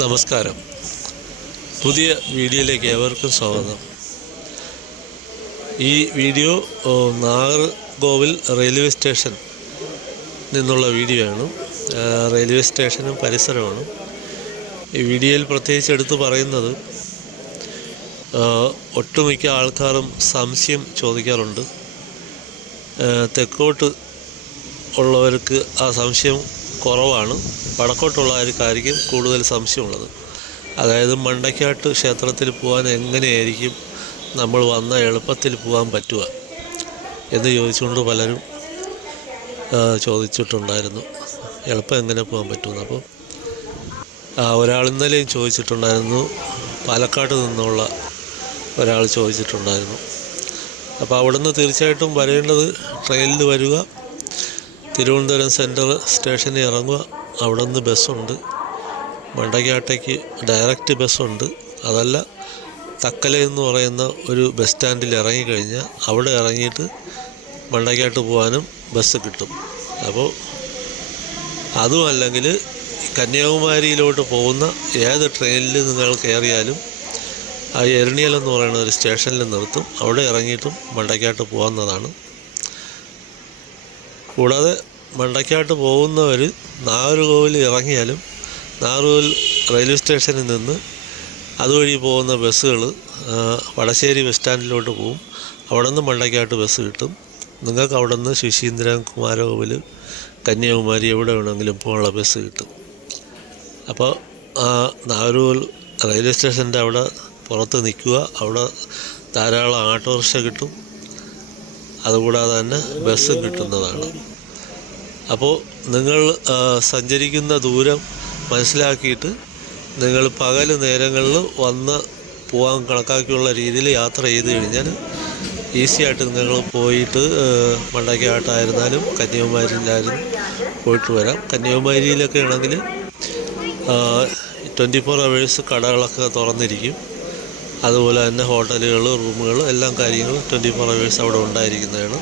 നമസ്കാരം. പുതിയ വീഡിയോയിലേക്ക് ഏവർക്കും സ്വാഗതം. ഈ വീഡിയോ നാഗർകോവിൽ റെയിൽവേ സ്റ്റേഷൻ നിന്നുള്ള വീഡിയോ ആണ് റെയിൽവേ സ്റ്റേഷനും പരിസരമാണ്. ഈ വീഡിയോയിൽ പ്രത്യേകിച്ച് എടുത്തു പറയുന്നത് ഒട്ടുമിക്ക ആൾക്കാരും സംശയം ചോദിക്കാറുണ്ട്. തെക്കോട്ട് ഉള്ളവർക്ക് ആ സംശയം കുറവാണ്. വടക്കോട്ടുള്ളവർക്കായിരിക്കും കൂടുതൽ സംശയമുള്ളത്. അതായത് മണ്ടയ്ക്കാട്ട് ക്ഷേത്രത്തിൽ പോകാൻ എങ്ങനെയായിരിക്കും നമ്മൾ വന്ന എളുപ്പത്തിൽ പോകാൻ പറ്റുക എന്ന് ചോദിച്ചുകൊണ്ട് പലരും ചോദിച്ചിട്ടുണ്ടായിരുന്നു. എളുപ്പം എങ്ങനെ പോകാൻ പറ്റുമെന്ന്. അപ്പോൾ ഒരാൾ ഇന്നലെയും ചോദിച്ചിട്ടുണ്ടായിരുന്നു. പാലക്കാട് നിന്നുള്ള ഒരാൾ ചോദിച്ചിട്ടുണ്ടായിരുന്നു. അപ്പോൾ അവിടുന്ന് തീർച്ചയായിട്ടും വരേണ്ടത് ട്രെയിനിൽ വരിക. തിരുവനന്തപുരം സെൻട്രൽ സ്റ്റേഷനിൽ ഇറങ്ങുക. അവിടെ നിന്ന് ബസ്സുണ്ട്. മണ്ടകാട്ടയ്ക്ക് ഡയറക്റ്റ് ബസ്സുണ്ട്. അതല്ല തക്കല എന്ന് പറയുന്ന ഒരു ബസ് സ്റ്റാൻഡിൽ ഇറങ്ങിക്കഴിഞ്ഞാൽ അവിടെ ഇറങ്ങിയിട്ട് മണ്ടകാട്ട് പോകാനും ബസ് കിട്ടും. അപ്പോൾ അതും അല്ലെങ്കിൽ കന്യാകുമാരിയിലോട്ട് പോകുന്ന ഏത് ട്രെയിനിൽ നിങ്ങൾ കയറിയാലും ആ എരണിയൽ എന്ന് പറയുന്ന ഒരു സ്റ്റേഷനിൽ നിർത്തും. അവിടെ ഇറങ്ങിയിട്ടും മണ്ടക്കാട്ട് പോകാവുന്നതാണ്. കൂടാതെ മണ്ടയ്ക്കാട്ട് പോകുന്നവർ നാഗർകോവിൽ ഇറങ്ങിയാലും നാഗർകോവിൽ റെയിൽവേ സ്റ്റേഷനിൽ നിന്ന് അതുവഴി പോകുന്ന ബസ്സുകൾ വടശ്ശേരി ബസ് സ്റ്റാൻഡിലോട്ട് പോകും അവിടെ നിന്ന് മണ്ടയ്ക്കാട്ട് ബസ് കിട്ടും. നിങ്ങൾക്ക് അവിടെ നിന്ന് ശുശീന്ദ്രൻ കുമാരകോവിൽ കന്യാകുമാരി എവിടെ വേണമെങ്കിലും പോകാനുള്ള ബസ് കിട്ടും. അപ്പോൾ നാഗർകോവിൽ റെയിൽവേ സ്റ്റേഷന്റെ അവിടെ പുറത്ത് നിൽക്കുക. അവിടെ ധാരാളം ആട്ടോറിക്ഷ കിട്ടും. അതുകൂടാതെ തന്നെ ബസ്സും കിട്ടുന്നതാണ്. അപ്പോൾ നിങ്ങൾ സഞ്ചരിക്കുന്ന ദൂരം മനസ്സിലാക്കിയിട്ട് നിങ്ങൾ പകൽ നേരങ്ങളിൽ വന്ന് പോകാൻ കണക്കാക്കിയുള്ള രീതിയിൽ യാത്ര ചെയ്ത് കഴിഞ്ഞാൽ ഈസി ആയിട്ട് നിങ്ങൾ പോയിട്ട് മണ്ടക്കാട്ടായിരുന്നാലും കന്യാകുമാരിയിലായാലും പോയിട്ട് വരാം. കന്യാകുമാരിയിലൊക്കെ ആണെങ്കിൽ ട്വന്റി ഫോർ അവേഴ്സ് കടകളൊക്കെ തുറന്നിരിക്കും. അതുപോലെ തന്നെ ഹോട്ടലുകൾ റൂമുകൾ എല്ലാം കാര്യങ്ങളും ട്വന്റി ഫോർ അവേഴ്സ് അവിടെ ഉണ്ടായിരിക്കുന്നതാണ്.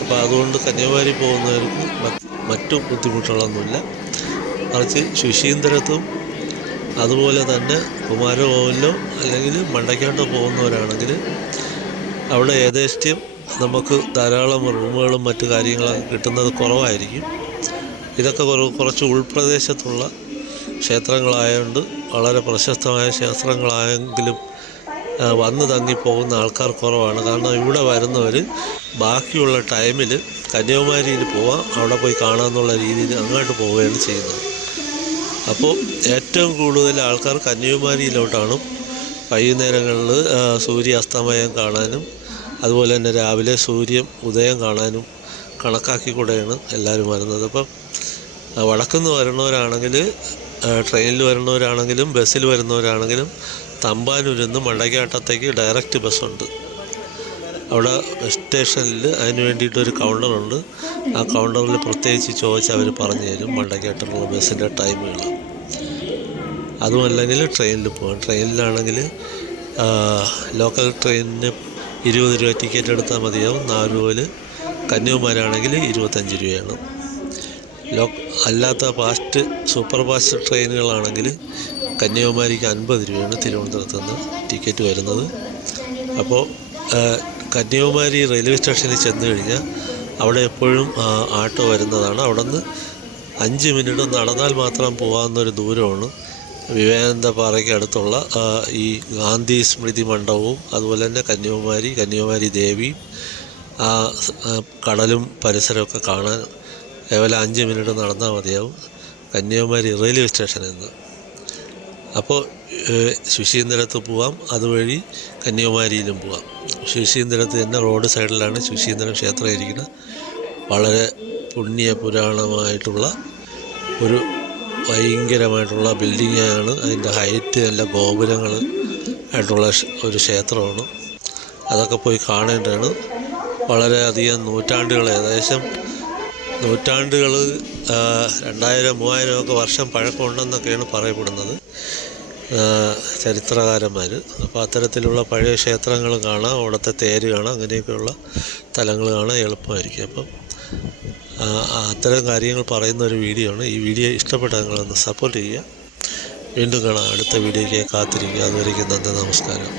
അപ്പോൾ അതുകൊണ്ട് കന്യാകുമാരി പോകുന്നവർക്ക് മറ്റു ബുദ്ധിമുട്ടുകളൊന്നുമില്ല. മറിച്ച് ശുശീന്ദ്രത്തും അതുപോലെ തന്നെ കുമാരകോവിലോ അല്ലെങ്കിൽ മണ്ടയ്ക്കാട്ടോ പോകുന്നവരാണെങ്കിൽ അവിടെ ഏതേഷ്ടം നമുക്ക് ധാരാളം റൂമുകളും മറ്റു കാര്യങ്ങളൊക്കെ കിട്ടുന്നത് കുറവായിരിക്കും. ഇതൊക്കെ കുറച്ച് ഉൾപ്രദേശത്തുള്ള ക്ഷേത്രങ്ങളായതുകൊണ്ട് വളരെ പ്രശസ്തമായ ക്ഷേത്രങ്ങളായെങ്കിലും വന്ന് തങ്ങി പോകുന്ന ആൾക്കാർ കുറവാണ്. കാരണം ഇവിടെ വരുന്നവർ ബാക്കിയുള്ള ടൈമിൽ കന്യാകുമാരിയിൽ പോവാം അവിടെ പോയി കാണാമെന്നുള്ള രീതിയിൽ അങ്ങോട്ട് പോവുകയാണ് ചെയ്യുന്നത്. അപ്പോൾ ഏറ്റവും കൂടുതൽ ആൾക്കാർ കന്യാകുമാരിയിലോട്ടാണ് വൈകുന്നേരങ്ങളിൽ സൂര്യ സൂര്യാസ്തമയം കാണാനും അതുപോലെ തന്നെ രാവിലെ സൂര്യൻ ഉദയം കാണാനും കണക്കാക്കി കൂടെയാണ് എല്ലാവരും വരുന്നത്. അപ്പം വടക്കുനിന്ന് വടക്കുന്ന് വരുന്നവരാണെങ്കിൽ ട്രെയിനിൽ വരുന്നവരാണെങ്കിലും ബസ്സിൽ വരുന്നവരാണെങ്കിലും തമ്പാനൂരിൽ നിന്ന് മണ്ടക്കാട്ടത്തേക്ക് ഡയറക്റ്റ് ബസ്സുണ്ട്. അവിടെ സ്റ്റേഷനിൽ അതിന് വേണ്ടിയിട്ടൊരു കൗണ്ടറുണ്ട്. ആ കൗണ്ടറിൽ പ്രത്യേകിച്ച് ചോദിച്ചാൽ അവർ പറഞ്ഞു തരും മണ്ടക്കാട്ടുള്ള ബസ്സിന്റെ ടൈമുകൾ. അതുമല്ലെങ്കിൽ ട്രെയിനിൽ പോകാം. ട്രെയിനിലാണെങ്കിൽ ലോക്കൽ ട്രെയിനിന് ഇരുപത് രൂപ ടിക്കറ്റ് എടുത്താൽ മതിയാവും. നാല് കന്യാകുമാരാണെങ്കിൽ ഇരുപത്തഞ്ച് രൂപയാണ്. ലോ അല്ലാത്ത ഫാസ്റ്റ് സൂപ്പർ ഫാസ്റ്റ് ട്രെയിനുകളാണെങ്കിൽ കന്യാകുമാരിക്ക് അൻപത് രൂപയാണ് തിരുവനന്തപുരത്ത് നിന്ന് ടിക്കറ്റ് വരുന്നത്. അപ്പോൾ കന്യാകുമാരി റെയിൽവേ സ്റ്റേഷനിൽ ചെന്ന് കഴിഞ്ഞാൽ അവിടെ എപ്പോഴും ആട്ടോ വരുന്നതാണ്. അവിടെ നിന്ന് അഞ്ച് മിനിറ്റ് നടന്നാൽ മാത്രം പോകാവുന്നൊരു ദൂരമാണ്. വിവേകാനന്ദ പാറയ്ക്ക് അടുത്തുള്ള ഈ ഗാന്ധി സ്മൃതി മണ്ഡപവും അതുപോലെ തന്നെ കന്യാകുമാരി കന്യാകുമാരി ദേവി ആ കടലും പരിസരമൊക്കെ കാണാൻ കേവലം അഞ്ച് മിനിറ്റ് നടന്നാൽ മതിയാവും. കന്യാകുമാരി റെയിൽവേ സ്റ്റേഷനിൽ നിന്ന്. അപ്പോൾ ശുശീന്ദ്രത്ത് പോവാം. അതുവഴി കന്യാകുമാരിയിലും പോവാം. ശുശീന്ദ്രത്ത് തന്നെ റോഡ് സൈഡിലാണ് ശുശീന്ദ്രം ക്ഷേത്രം ഇരിക്കുന്നത് വളരെ പുണ്യ പുരാണമായിട്ടുള്ള ഒരു ഭയങ്കരമായിട്ടുള്ള ബിൽഡിങ്ങാണ്. അതിന്റെ ഹൈറ്റ് നല്ല ഗോപുരങ്ങൾ ആയിട്ടുള്ള ഒരു ക്ഷേത്രമാണ്. അതൊക്കെ പോയി കാണേണ്ടതാണ്. വളരെയധികം നൂറ്റാണ്ടുകൾ ഏകദേശം നൂറ്റാണ്ടുകൾ രണ്ടായിരം മൂവായിരം ഒക്കെ വർഷം പഴക്കമുണ്ടെന്നൊക്കെയാണ് പറയപ്പെടുന്നത്. ചരിത്രകാരന്മാർ അപ്പോൾ അത്തരത്തിലുള്ള പഴയ ക്ഷേത്രങ്ങൾ കാണാം അവിടുത്തെ തേര് കാണാം അങ്ങനെയൊക്കെയുള്ള സ്ഥലങ്ങൾ കാണാൻ എളുപ്പമായിരിക്കും. അപ്പം അത്തരം കാര്യങ്ങൾ പറയുന്ന ഒരു വീഡിയോ ആണ്. ഈ വീഡിയോ ഇഷ്ടപ്പെട്ട നിങ്ങളൊന്ന് സപ്പോർട്ട് ചെയ്യുക. വീണ്ടും കാണാം. അടുത്ത വീഡിയോയ്ക്ക് കാത്തിരിക്കുക. അതുവരേക്കും നന്ദി നമസ്കാരം.